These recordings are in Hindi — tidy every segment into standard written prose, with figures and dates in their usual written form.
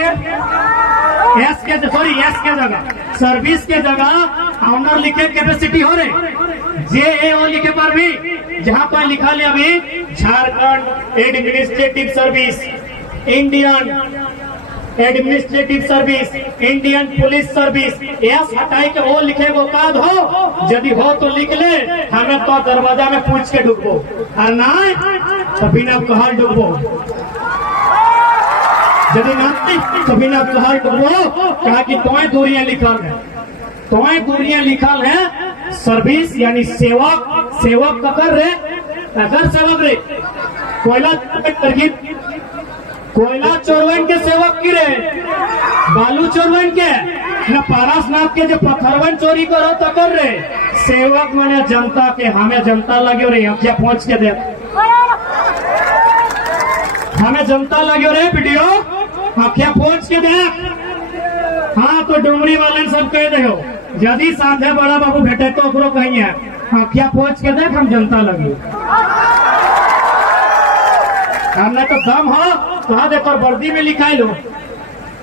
एस के जगह सर्विस के जगह ऑनर लिखे कैपेसिटी हो रहे JAO लिखे पर भी जहां पर लिखा ले अभी Jharkhand administrative service, Indian administrative service, Indian police service, S हटाई के वो लिखे वो काद हो, यदि हो तो लिख ले, हमें तो दरवाजा में पूछ के ढुकबो और ना तो बिना कहल ढुकबो, यदि नहीं तो बिना कहल ढुकबो। कहा कि तोय दूरियां लिखल है, तोय दूरियां लिखल है सर्विस यानी सेवक, सेवक ककर रे अगर सेवक रे कोयला चोरवन के सेवक की रे, बालू चोरवन के न पारसनाथ के जो पत्थरवन चोरी करो तो कर रे सेवक मैंने जनता के, हमें जनता लगे रे अखिया पहुंच के दे, हमें जनता लगे रे वीडियो अखिया पहुंच के दे। हाँ तो डुमरी वाले सब कह दे हो यदि साधे बड़ा बाबू भेटे तो ओकरो कहिए अखिया पहुंच के देख हम जनता लगी, हमने तो दम हो तो देखो वर्दी में लिखा लो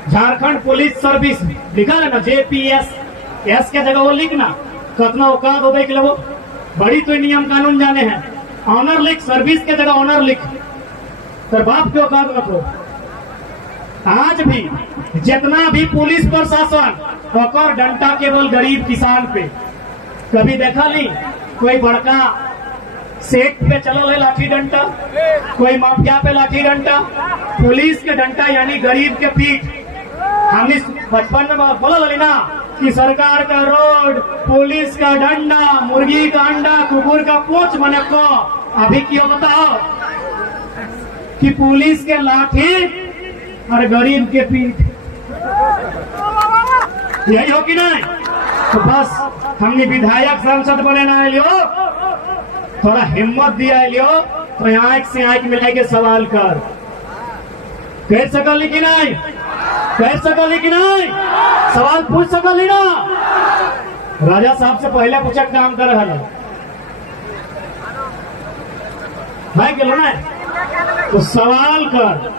झारखंड पुलिस सर्विस लिखा है ना JPS, एस के जगह वो लिखना कितना औकात हो देख लो, बड़ी तो नियम कानून जाने हैं। ऑनर लिख, सर्विस के जगह ऑनर लिख, तर बाप के औकात मत हो। आज भी जितना भी पुलिस प्रशासन ओकर डंटा केवल गरीब किसान पे, कभी देखा नहीं कोई बड़का सेठ पे चलल है लाठी डंटा, कोई माफिया पे लाठी डंटा, पुलिस के डंटा यानी गरीब के पीठ। हमने बचपन में बोला लली ना कि सरकार का रोड, पुलिस का डंडा, मुर्गी का अंडा, कुकुर का पूंछ मने को। अभी क्यों बताओ कि पुलिस के लाठी और गरीब के पीठ, यही हो कि नहीं? तो बस हमने विधायक सांसद बने ना लियो, थोड़ा हिम्मत दिया लियो तो आंख से आंख मिला के सवाल कर, कह सकल कि नहीं, कह सकल कि नहीं, सवाल पूछ सकल ना। राजा साहब से पहले पूछा काम कर रहा है कि ना, तो सवाल कर,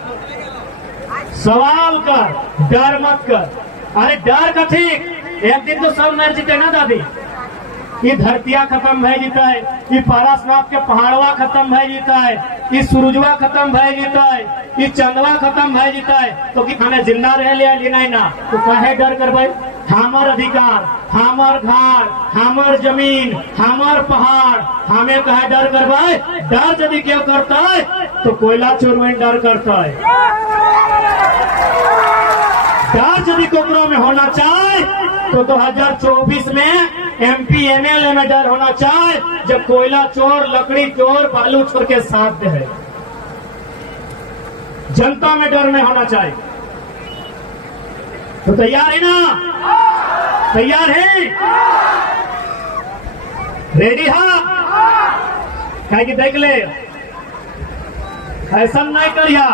सवाल कर, डर मत कर। अरे डर का ठीक, एक दिन तो सब मर जीते ना दादी, ये धरतिया खत्म है जीता है, ये पारसनाथ के पहाड़वा खत्म है जीता है, ये सूरजवा खत्म है जीता है, ये चंदवा खत्म है जीता है, तो कि हमें जिंदा रह लिया ना, तो कहे डर कर भाई, हमार अधिकार, हमार घर, हमार जमीन, हमार पहाड़, हमें कहे डर कर भाई। डर यदि क्यों करता है तो कोयला चोरवन डर करता है, डर यदि कोकरों में होना चाहे तो 2024 में MP MLA में डर होना चाहे, जब कोयला चोर, लकड़ी चोर, बालू चोर के साथ है, जनता में डर नहीं होना चाहिए। तो तैयार है ना, तैयार है, रेडी है? कहे कि देख ले ऐसा नहीं करिया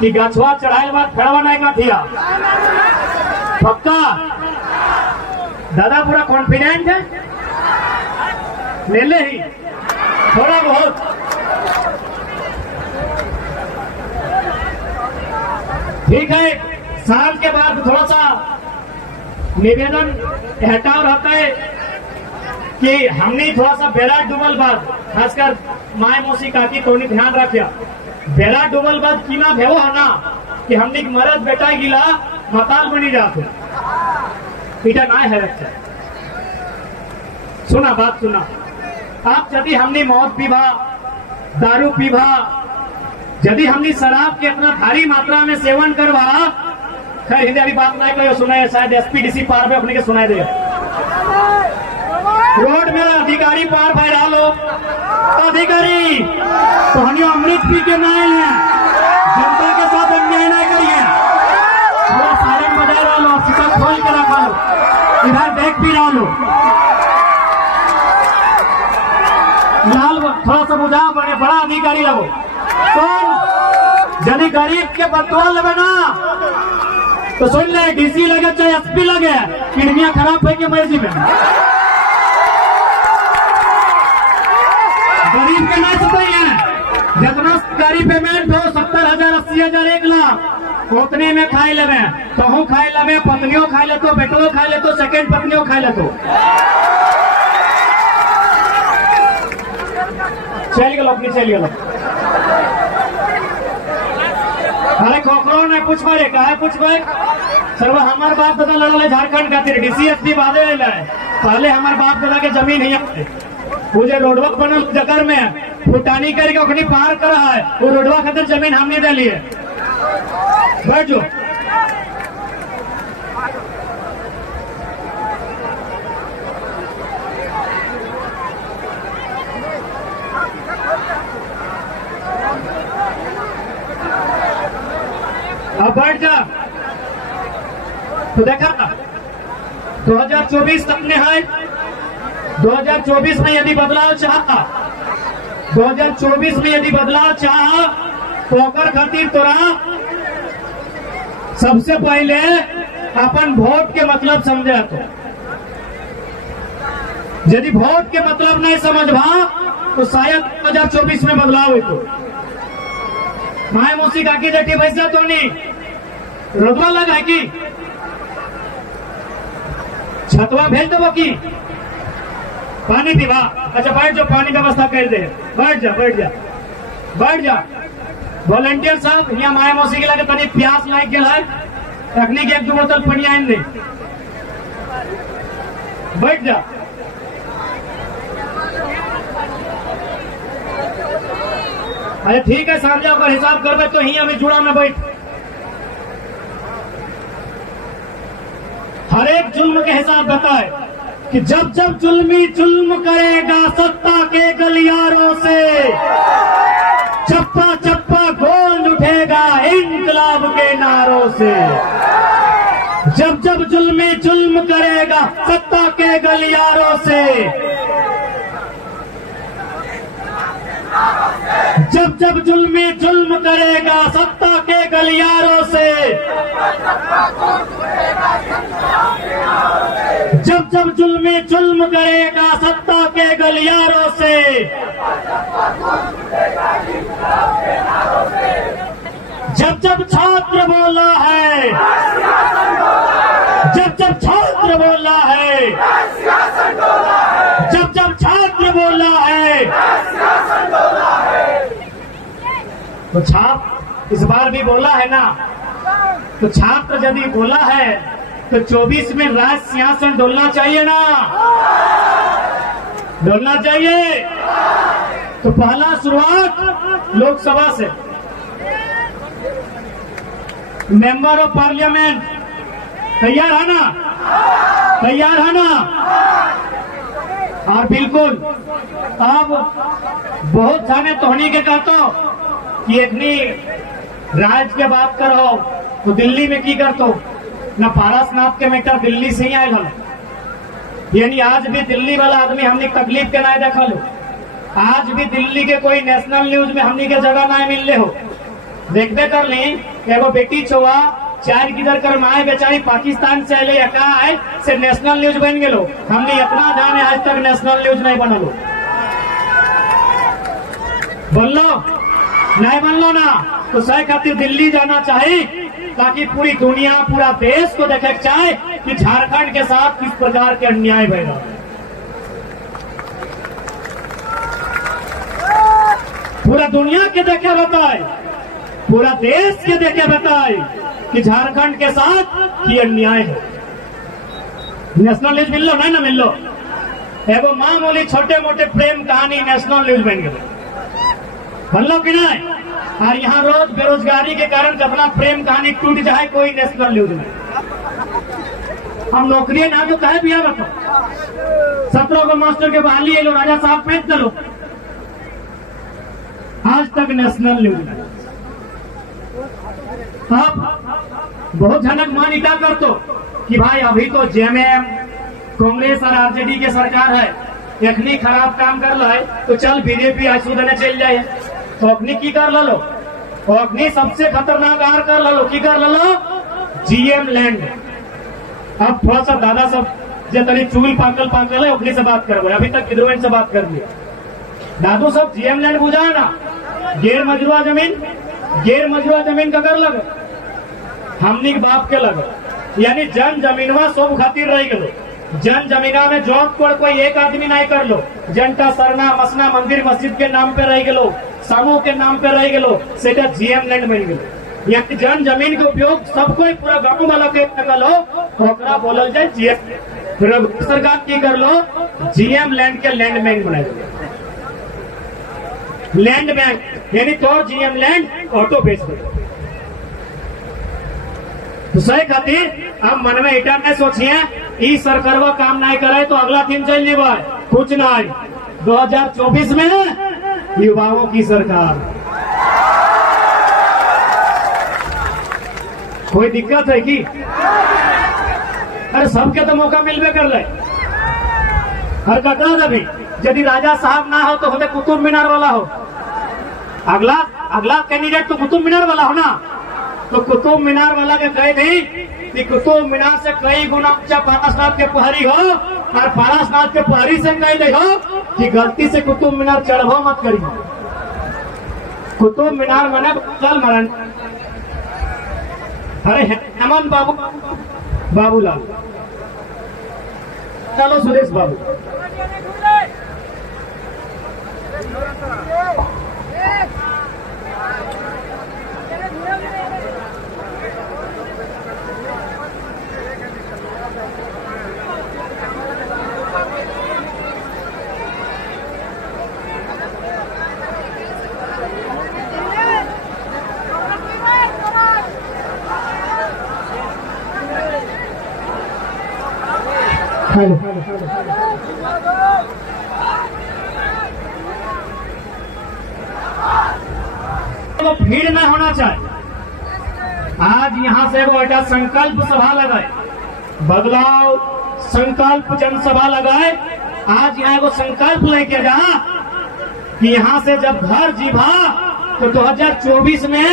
कि गछवा चढ़ाए बाद फेड़वा नहीं काटिया, पक्का दादा पूरा कॉन्फिडेंट है, ले ले ही थोड़ा बहुत। ठीक है, शाम के बाद थोड़ा सा निवेदन हटाव रहता है कि हमने थोड़ा सा बेरा डूबल बाद, खासकर माए मौसी काकी तो ध्यान रखिया, बेरा डूबल बाद की ना भेवो है ना कि हमने मरद बेटा गिला मताल बनी जाते, पीटा ना है रखा। सुना बात सुना, आप यदि हमने मौत पीवा, दारू पीवा, यदि हमने शराब के इतना भारी मात्रा में सेवन करवा, खैर हिंदी अभी बात नहीं करो, सुनाए शायद SPDC पार पे अपने के सुनाई दे, रोड में अधिकारी पार भाई रहा लो, अधिकारी तो हम अमृत पी के ना है, जनता के साथ अन्याय नहीं करिए, थोड़ा सायरन बजा रहा लो, सिक्का खोल के रखा लो, इधर देख भी रहा लो, लाल थोड़ा सा बुझा बने, बड़ा अधिकारी लगो, तो यदि गरीब के बदुआ लगे ना तो सुन ले, DC लगे चाहे SP लगे, किडनियां खराब है कि मर्जी में, गरीब के नहीं सकते हैं, जितना सरकारी पेमेंट हो 70,000, 80,000, 1 लाख, उतने में खाई लेवे, तहू खाई लेवे, पत्नियों खाई ले तो, बेटो खाई ले तो, सेकेंड पत्नियों खाई ले तो। चल गलो अपनी, चल गलो। अरे खोखरो ने पूछवा रे, कहा पूछवा सर? हमार बाप दादा लड़ल है झारखंड खातिर, डीसीएसपी बादे है। पहले हमार बाप दादा के जमीन ही मुझे रोडवा बनल जगर में फुटानी करके ओखनी पार कर रहा है, वो रोडवा खातिर जमीन हमने दे लिए। बैठ जो। अब बैठ जा। तो देखा 2024 तक ने है, 2024 में यदि बदलाव चाहता, 2024 में यदि बदलाव चाह तो ओकर खातिर तोरा सबसे पहले अपन वोट के मतलब समझे। तो यदि वोट के मतलब नहीं समझबा तो शायद 2024 में बदलाव हो। तो माए मौसी काकी जेठी वैसे तो नहीं रोडवा लगा की छतवा भेज दो की पानी पीवा। अच्छा बैठ जाओ, पानी व्यवस्था कर दे। बैठ जा, बैठ जा, बैठ जा। वॉलंटियर साहब यहाँ माया मौसी के लगे तनी प्यास लाग गया है, रखने की 1-2 बोतल पानी आइन दे। बैठ जा। अरे ठीक है, सामने अगर हिसाब करवे तो ही हमें जुड़ा में बैठ। हर एक जुल्म के हिसाब बताए कि जब जब जुल्मी जुल्म करेगा सत्ता के गलियारों से, चप्पा चप्पा गूंज उठेगा इंकलाब के नारों से। जब जब जुल्मी जुल्म करेगा सत्ता के गलियारों से, जब जब जुल्मी जुल्म करेगा सत्ता के गलियारों से, जब जब जुल्मी जुल्म करेगा सत्ता के गलियारों से, जब जब छात्र बोला है, जब जब छात्र बोला है, जब जब छात्र बोला है, तो छात्र इस बार भी बोला है ना। तो छात्र यदि बोला है तो 24 में राज सिंहासन डोलना चाहिए ना, डोलना चाहिए। तो पहला शुरुआत लोकसभा से, मेंबर ऑफ पार्लियामेंट तैयार है ना, तैयार है ना। और बिल्कुल अब बहुत जाने तोहनी के कहतो कि एकनी राज्य के बात करो तो दिल्ली में की करतो न पारसनाथ के बेटा दिल्ली से ही आये हम, यानी आज भी दिल्ली वाला आदमी हमने तकलीफ के ना देखा लो। आज भी दिल्ली के कोई नेशनल न्यूज में हमने के जगह ना मिल हो। देखते कर ली एगो बेटी छुआ 4 किधर कर माए बेचारी पाकिस्तान से अले या कहा है से नेशनल न्यूज बन गए। हमने इतना जाने आज तक नेशनल न्यूज नहीं बनलो। बोलो नहीं बनलो ना तो सही खातिर दिल्ली जाना चाहिए ताकि पूरी दुनिया पूरा देश को देखे चाहे कि झारखंड के साथ किस प्रकार के अन्याय बढ़ रहा। पूरा दुनिया के देखे बताए, पूरा देश के देखे बताए कि झारखंड के साथ ये अन्याय है। नेशनल न्यूज मिल लो नहीं ना मिल लो, एगो मामूली छोटे मोटे प्रेम कहानी नेशनल न्यूज बन गए, बन लो कि नहीं। और यहाँ रोज बेरोजगारी के कारण अपना प्रेम कहानी टूट जाए कोई नेशनल न्यूज में। हम नौकरी ना तो कहे भी बताओ 17 को मास्टर के बहाली है लो राजा साहब पेश करो, आज तक नेशनल न्यूज में। अब बहुत झनक मान्यता कर तो कि भाई अभी तो जेएमएम कांग्रेस और आरजेडी के सरकार है, एखनी खराब काम कर लो है तो चल बीजेपी आसूदने चल जाए। तो अखनी की कर लो, अखनी सबसे खतरनाक आर कर लो, की कर लो जीएम लैंड। अब थोड़ा सा दादा सब जितनी चूल पाकल है अखनी से बात करो, अभी तक विद्रोह से बात कर लिया। दादू सब जीएम लैंड बुझा ना, गैर मजरूआ जमीन का कर लगे। हमनी के बाप के लगे, यानी जन जमीनवा सब खातिर रह गलो। जन जमीना में जॉब कोई एक आदमी नहीं कर लो, जनता सरना मसना मंदिर मस्जिद के नाम पे रह गलो, समूह के नाम पे रह गलो, सेटा जीएम लैंड बन गलो। यानी जन जमीन के उपयोग सबको पूरा गाँव वाला के करो, ओकरा बोलल जाए जीएम। फिर सरकार की कर लो, जीएम लैंड के लैंड बैंक बना दो। लैंड बैंक यानी तो जीएम लैंड ऑटो बेच दो। तो सही खातिर अब मन में इटा नहीं सोचिए ई सरकारवा काम नहीं करे तो अगला दिन चल जेबा कुछ नहीं। 2024 में युवाओं की सरकार। कोई दिक्कत है कि? अरे सबके तो मौका मिलबे कर ले। हर कटा भी यदि राजा साहब ना हो तो होते कुतुब मीनार वाला हो। अगला कैंडिडेट तो कुतुब मीनार वाला हो ना, तो कुतुब मीनार वाला के कहे नहीं कि कुतुब मीनार से कई गुना ऊंचा पारसनाथ के पहरी हो, और पारसनाथ के पहरी से कह दे हो कि गलती से कुतुब मीनार चढ़ो मत करिए। कुतुब मीनार मने कल मरण। अरे हेमंत बाबूलाल, चलो सुरेश बाबू, तो भीड़ में होना चाहिए। आज यहाँ से वो बेटा संकल्प सभा लगाए, बदलाव संकल्प जनसभा लगाए। आज यहाँ को संकल्प लेके जा कि यहाँ से जब घर जीभा तो 2024 में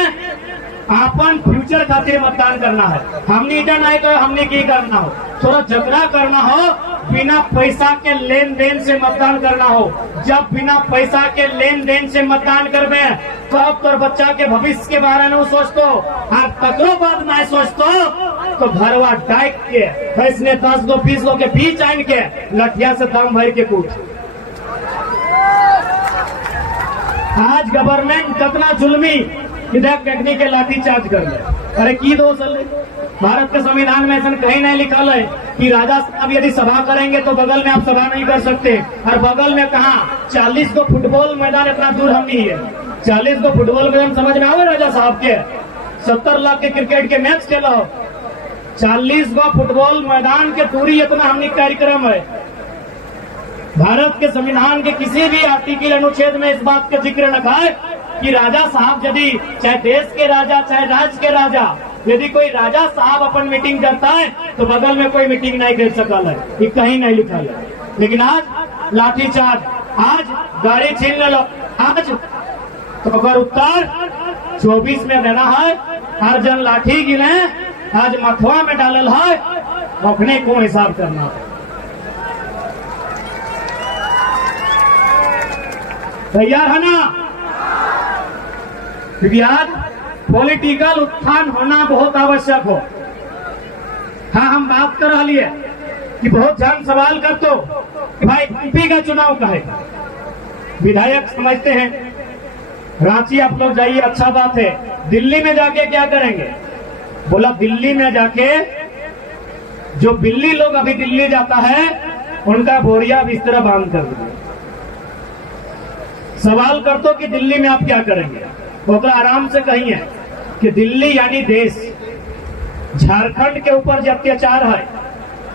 अपन फ्यूचर खातिर मतदान करना है। हमने इधर नहीं तो हमने की करना हो, थोड़ा झगड़ा करना हो, बिना पैसा के लेन देन से मतदान करना हो। जब बिना पैसा के लेन देन से मतदान करबे तो अब तो बच्चा के भविष्य के बारे में सोचतो, और तकरो बात नहीं सोचतो तो घरवा डाइट के फैसले 10 गो 20 गो के बीच आन के लठिया से दम भर के कूट। आज गवर्नमेंट कितना जुल्मी विधेयक देखने के लाठी चार्ज कर ले। अरे की दोष है? भारत के संविधान में ऐसा कहीं नहीं लिखा है कि राजा साहब यदि सभा करेंगे तो बगल में आप सभा नहीं कर सकते। और बगल में कहा 40 को फुटबॉल मैदान इतना दूर हम नहीं है। 40 को फुटबॉल मैदान समझ में आवे राजा साहब के? 70 लाख के क्रिकेट के मैच खेला, 40 को फुटबॉल मैदान के दूरी इतना हमने कार्यक्रम है। भारत के संविधान के किसी भी आर्टिकल अनुच्छेद में इस बात का जिक्र न है कि राजा साहब यदि चाहे देश के राजा चाहे राज्य के राजा, यदि कोई राजा साहब अपन मीटिंग करता है तो बगल में कोई मीटिंग नहीं कर सकल है, ये कहीं नहीं लिखा है। लेकिन आज लाठीचार्ज, आज गाड़ी छीन लो, आज तो अगर उत्तर 24 में देना है, हर जन लाठी गिने, आज मथुआ में डालल है, अपने को हिसाब करना है। तैयार है ना? क्योंकि आज पॉलिटिकल उत्थान होना बहुत आवश्यक हो। हाँ, हम बात कर रही है कि बहुत जन सवाल कर तो कि भाई एमपी का चुनाव का है, विधायक समझते हैं रांची आप लोग जाइए, अच्छा बात है। दिल्ली में जाके क्या करेंगे? बोला दिल्ली में जाके जो बिल्ली लोग अभी दिल्ली जाता है उनका बोरिया बिस्तरा बांध कर दो। सवाल कर दो कि दिल्ली में आप क्या करेंगे? वो आराम से कहिए कि दिल्ली यानी देश, झारखंड के ऊपर जो अत्याचार है,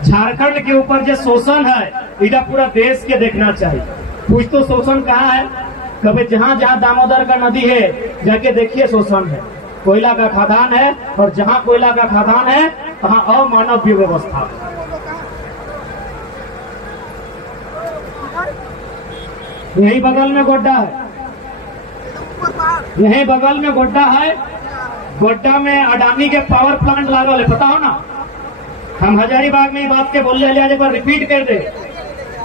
झारखंड के ऊपर जो शोषण है, इधर पूरा देश के देखना चाहिए। कुछ तो शोषण कहाँ है? कभी जहाँ जहाँ दामोदर का नदी है जाके देखिए शोषण है, कोयला का खदान है, और जहाँ कोयला का खदान है वहाँ अमानवीय व्यवस्था। यही बगल में गोड्डा है, यही बगल में गोड्डा है। गोड्डा में अडानी के पावर प्लांट लागल है, पता हो ना? हम हजारीबाग में बात के बोल रहे, एक बार रिपीट कर दे,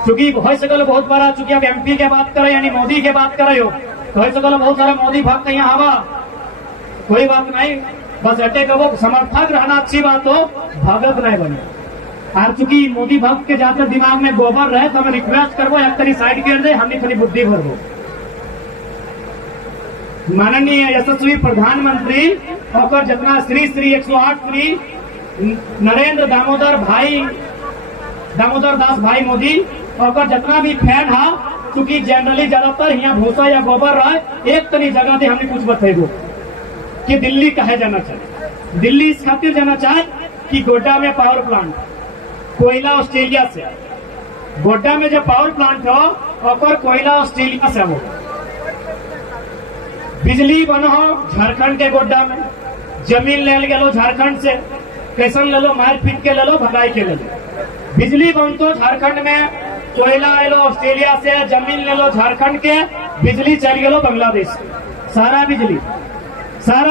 क्योंकि हो सकल बहुत बड़ा, चूंकि आप एमपी के बात करे यानी मोदी के बात करे हो, तो हो सकल बहुत सारा मोदी भक्त यहाँ हवा, कोई बात नहीं। बस अटे का वो समर्थक रहना अच्छी बात हो, भगत नहीं बने। और चूंकि मोदी भक्त के ज्यादा दिमाग में गोबर रहे तो मैं रिक्वेस्ट करबो एक तरी साइड कर दे, हमने थोड़ी बुद्धि भरबो। माननीय यशस्वी प्रधानमंत्री और जितना श्री श्री 108 श्री नरेंद्र दामोदर दास भाई मोदी और जितना भी फैन है, क्योंकि जनरली ज्यादातर यहाँ भूसा या गोबर रहे, एक तरी जगह दे हमने कुछ बतेगो कि दिल्ली कहे जाना चाहिए। दिल्ली इस खातिर जाना चाहे कि गोड्डा में पावर प्लांट, कोयला ऑस्ट्रेलिया से, गोड्डा में जो पावर प्लांट हो और कोयला ऑस्ट्रेलिया से हो, बिजली बनो झारखंड के गोड्डा में, जमीन ले लो झारखंड से, कैसन ले लो, मार पीट के ले लो, भगाई के ले लो। बिजली बनतो झारखंड में, कोयला ले लो ऑस्ट्रेलिया से, जमीन ले लो झारखंड के, बिजली चल गलो बांग्लादेश, सारा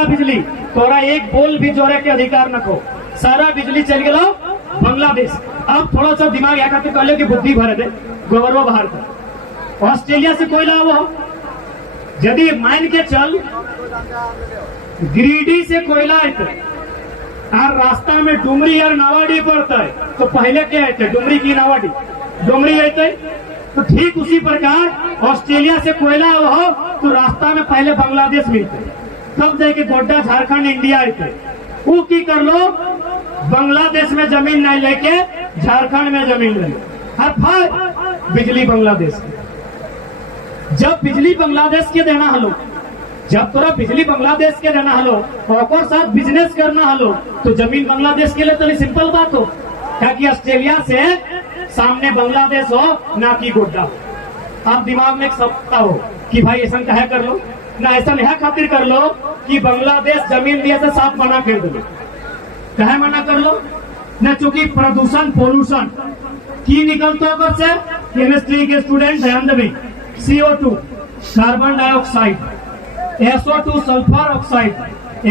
बिजली तोरा एक बोल भी जोड़े के अधिकार न को, सारा बिजली चल गलो बांग्लादेश। अब थोड़ा सा दिमाग यहाँ खातिर कर लो कि बुद्धि भरे दे, गोबरवा बाहर कर। ऑस्ट्रेलिया से कोयला वो यदि मान के चल गिरिडीह से कोयला आते और रास्ता में डुमरी और नावाडी पड़ता है, तो पहले क्या आते, डुमरी की नावाडी, डुमरी आते। तो ठीक उसी प्रकार ऑस्ट्रेलिया से कोयला हो तो रास्ता में पहले बांग्लादेश मिलते, तब जाके गोड्डा झारखंड इंडिया आते। वो की कर लो, बांग्लादेश में जमीन नहीं लेके झारखंड में जमीन ले, हर फिर बिजली बांग्लादेश। जब बिजली बांग्लादेश के देना हलो, जब तोरा बिजली बांग्लादेश के देना हलो और साथ बिजनेस करना हलो, तो जमीन बांग्लादेश के लिए तो सिंपल बात हो, क्योंकि ऑस्ट्रेलिया से सामने बांग्लादेश हो ना कि गोड्डा। आप दिमाग में एक सपना हो कि भाई ऐसा कहे कर लो ना, ऐसा यह खातिर कर लो कि बांग्लादेश जमीन दिया से साफ मना कर दो, कहे मना कर लो ना, चूंकि प्रदूषण पोल्यूशन की निकलता से, केमिस्ट्री के स्टूडेंट ध्यान देवे, CO2 carbon dioxide, SO2 sulphur oxide,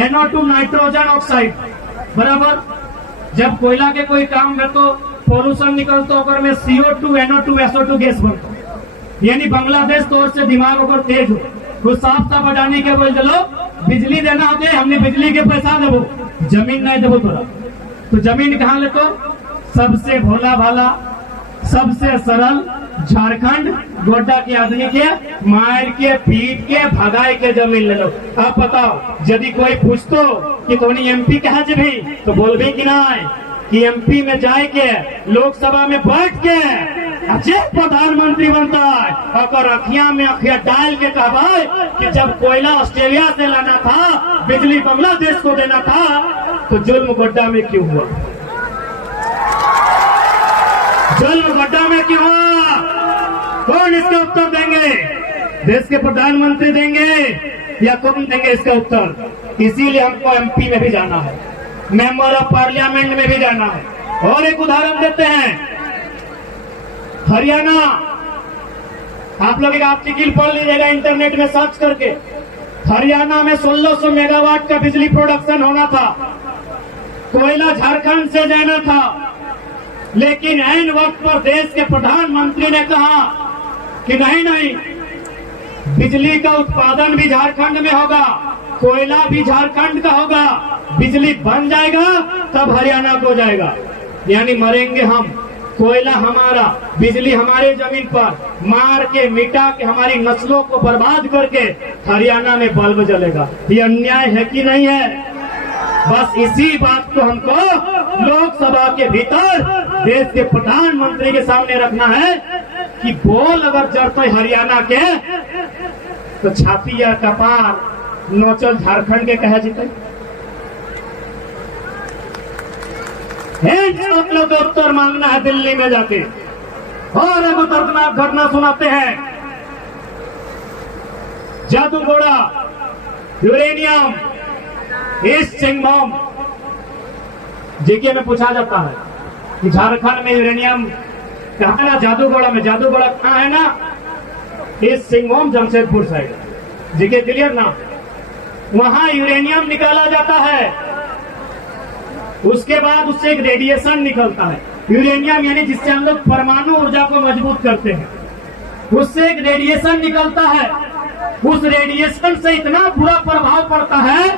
NO2 nitrogen oxide, बराबर। जब कोयला के कोई काम में तो पोल्यूशन निकलता होकर में CO2 NO2 SO2 गैस बनता, यानी बांग्लादेश तौर से दिमाग ऊपर तेज हो, वो साफ साफ हटाने के बोल चलो बिजली देना होते, हमने बिजली के पैसा देवो, जमीन नहीं देवो तोरा। तो जमीन कहाँ ले, तो सबसे भोला भाला सबसे सरल झारखंड गोड्डा के आदमी के मार के पीट के भगाई के जमीन ले लो। अब बताओ, यदि कोई पूछतो कि तोनी MP कहा भी, तो बोलबे कि नहीं कि MP में जाए के लोकसभा में बैठ के अच्छे प्रधानमंत्री बनता है और अखिया में अखिया डाल के कहा कि जब कोयला ऑस्ट्रेलिया से लाना था, बिजली बांग्लादेश को देना था, तो जुल्म गोड्डा में क्यों हुआ, जुल्म गोड्डा में क्यों हुआ? कौन इसका उत्तर देंगे? देश के प्रधानमंत्री देंगे या कौन देंगे इसका उत्तर? इसीलिए हमको MP में भी जाना है, मेंबर ऑफ पार्लियामेंट में भी जाना है। और एक उदाहरण देते हैं, हरियाणा, आप लोग एक आर्टिकल पढ़ लीजिएगा इंटरनेट में सर्च करके, हरियाणा में 1600 मेगावाट का बिजली प्रोडक्शन होना था, कोयला झारखंड से जाना था, लेकिन ऐन वक्त पर देश के प्रधानमंत्री ने कहा कि नहीं, बिजली का उत्पादन भी झारखंड में होगा, कोयला भी झारखंड का होगा, बिजली बन जाएगा तब हरियाणा को जाएगा, यानी मरेंगे हम, कोयला हमारा, बिजली हमारे जमीन पर मार के मिटा के हमारी नस्लों को बर्बाद करके हरियाणा में बल्ब जलेगा। ये अन्याय है कि नहीं है? बस इसी बात को हमको लोकसभा के भीतर देश के प्रधानमंत्री के सामने रखना है कि बोल अगर जड़ते हरियाणा के, तो छाती या कपार नोचल झारखंड के कहे जीते। आप लोग को उत्तर मांगना है दिल्ली में जाके। और एक दर्दनाक घटना सुनाते हैं, Jaduguda uranium east Singhbhum GK में पूछा जाता है कि झारखंड में यूरेनियम कहाँ है ना, जादूगोड़ा में, जादूगोड़ा कहाँ है ना, east Singhbhum Jamshedpur side, GK clear ना, वहां यूरेनियम निकाला जाता है। उसके बाद उससे एक रेडिएशन निकलता है, यूरेनियम यानी जिससे हम लोग परमाणु ऊर्जा को मजबूत करते हैं, उससे एक रेडिएशन निकलता है। उस रेडिएशन से इतना बुरा प्रभाव पड़ता है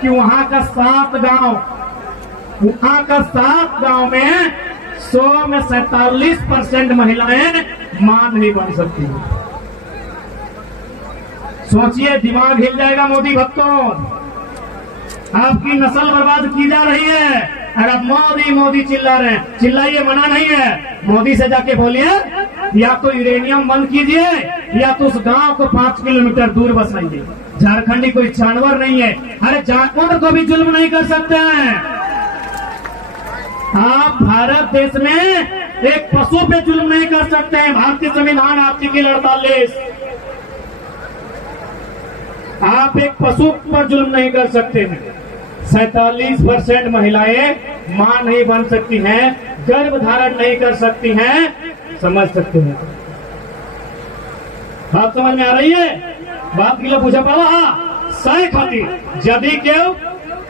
कि वहां का 7 गांव में 100 में 47% महिलाएं मां नहीं बन सकती। सोचिए, दिमाग हिल जाएगा मोदी भक्तों। आपकी नस्ल बर्बाद की जा रही है और आप मोदी मोदी चिल्ला रहे हैं। चिल्लाइए, मना नहीं है। मोदी से जाके बोलिए या तो यूरेनियम बंद कीजिए या तो उस गांव को 5 किलोमीटर दूर बसाइए। झारखंडी कोई जानवर नहीं है। अरे जानवर को भी जुल्म नहीं कर सकते हैं आप। भारत देश में एक पशु पे जुल्म नहीं कर सकते हैं। भारतीय संविधान आर्टिकल 48, आप एक पशु पर जुल्म नहीं कर सकते हैं। 47% महिलाएं मां नहीं बन सकती हैं, गर्भ धारण नहीं कर सकती हैं। समझ सकते हैं? बात समझ में आ रही है? बात के लिए पूछा पड़ा। हाँ, सही खातिर जदि क्यों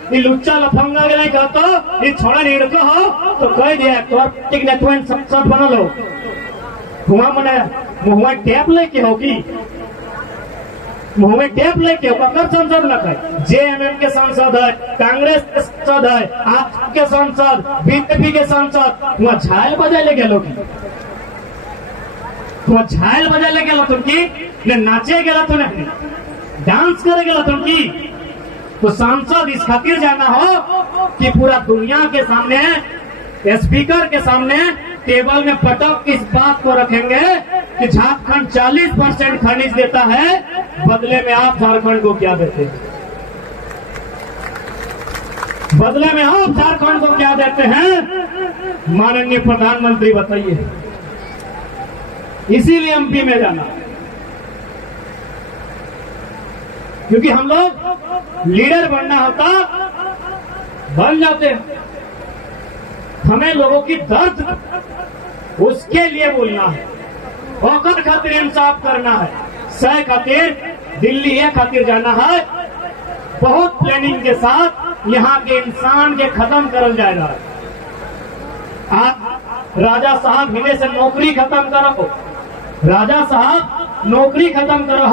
ये लुच्चा लफंगा के नहीं कहता, ये छोड़ा नहीं रखो हो तो कह दिया तो सब बना लो। हुआ मने मुंह टैप लेके होगी, मुंह में टेप लेके पकड़ संसद न कहे। जेएमएम के सांसद है, कांग्रेस के सांसद है, आप के सांसद, बीजेपी के सांसद, वहां झायल बजा ले गेलो की, वहां झायल बजा ले गेलो तुम की, न नाचे गेला तुम, डांस करे गेला तुम की। तो सांसद इस खातिर जाना हो कि पूरा दुनिया के सामने, स्पीकर के सामने टेबल में पटक इस बात को रखेंगे कि झारखंड 40% खनिज देता है, बदले में आप झारखंड को क्या देते हैं? बदले में आप झारखंड को क्या देते हैं? माननीय प्रधानमंत्री बताइए। इसीलिए एमपी में जाना, क्योंकि हम लोग लीडर बनना होता बन जाते हैं। हमें लोगों की दर्द उसके लिए बोलना है, औकत खातिर इंसाफ करना है, सह खातिर दिल्ली ये खातिर जाना है। बहुत प्लानिंग के साथ यहाँ के इंसान के खत्म करल जाएगा। आप राजा साहब हिले से नौकरी खत्म करो, राजा साहब नौकरी खत्म करो,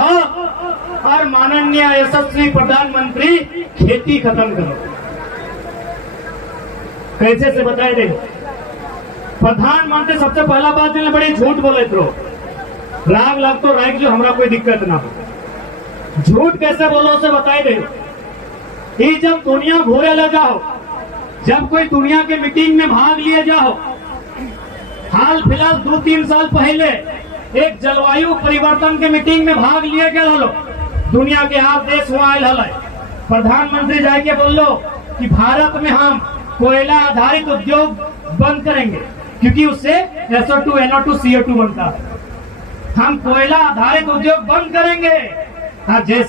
और माननीय यशस्वी प्रधानमंत्री खेती खत्म करो। कैसे से बताए दे? प्रधानमंत्री सबसे पहला बात ने बड़ी झूठ बोले तो राग लग तो राग जो हमरा कोई दिक्कत ना हो। झूठ कैसे बोलो से बताए दे। ये जब दुनिया घूरे ले जाओ, जब कोई दुनिया के मीटिंग में भाग लिए जाओ, हाल फिलहाल 2-3 साल पहले एक जलवायु परिवर्तन के मीटिंग में भाग लिए गए हलो, दुनिया के आप देश वहां आयल हल, प्रधानमंत्री जाके बोल लो कि भारत में हम कोयला आधारित उद्योग बंद करेंगे, क्योंकि उससे SO2 NO2 CO2 बनता है। हम कोयला आधारित उद्योग बंद करेंगे। जैसे